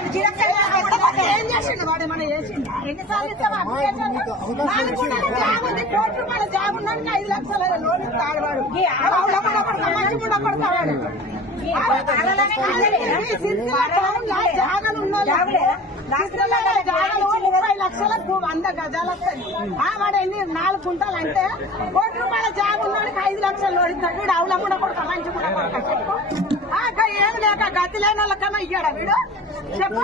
ఏం చేసిండు వాడు? ఏమన్నా చేసిండు? ఎన్నిసార్లు ఇస్తాం అప్లికేషన్? 4 గుంటల జాబ్ ఉంది, కోటి రూపాయల జాబ్ ఉన్నానికి 5 లక్షల లోన్ ఇస్తాడు వాడు. మంచి కూడా కొడతాడు. జాగలు ఉన్న జాగలు 30 లక్షలకు 100 గజాలు వస్తాయి. వాడు ఎన్ని 4 గుంటలు అంటే కోటి రూపాయల జాబ్ ఉన్నానికి 5 లక్షలు లోన్ ఇస్తాడు. వీడు అవుల కూడా కొడతా, మంచి కూడా కొడతా. చెప్పు ఏం లేక గతి లేని వాళ్ళకన్నా ఇయ్యాడా వీడు? చెప్పు.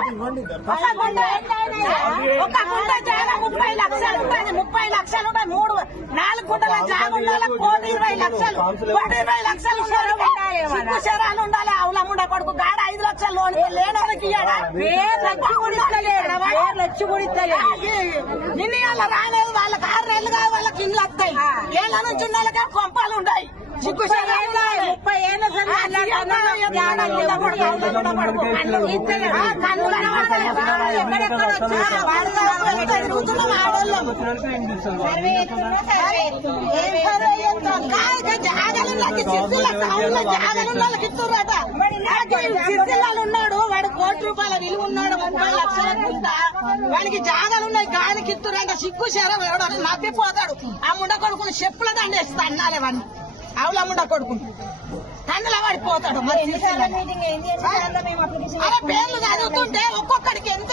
ఒక గుంట జాగా 30 లక్షలు ఉంటుంది. 30 లక్షలు ఉంటాయి. 4 గుంటల జాగా ఉండాలి. 1,20 లక్షలు. 1,20 లక్షలు శరాలు ఉండాలి. అవులమ్ముండ కొడుకు గాడ 5 లక్షలు లోన్ లేని వాళ్ళకి ఇయ్యాడా? నిన్న వాళ్ళ రాలేదు. వాళ్ళకి 6 నెలలు కాదు, వాళ్ళకి ఇండ్లు వస్తాయి. ఏళ్ళ నుంచి ఉన్న వాళ్ళకి కొంపాలు ఉంటాయి. సిగ్గు 30 ఏళ్ళ జాగలున్నాడు. వాడు కోటి రూపాయల విలువ ఉన్నాడు. 30 లక్షల గుంట వాడికి జాగలున్నాయి. గానికి ఇస్తురంట. సిగ్గు శరం ఎవడో నవ్విపోతాడు. ఆ ముండ కొడుకుని చెప్పుల దండేస్తా అన్నాలే వాడిని. అవుల ముండ కొడుకుని కన్నుల పడిపోతాడు. మరి పేర్లు చదువుతుంటే ఒక్కొక్కడికి ఎంత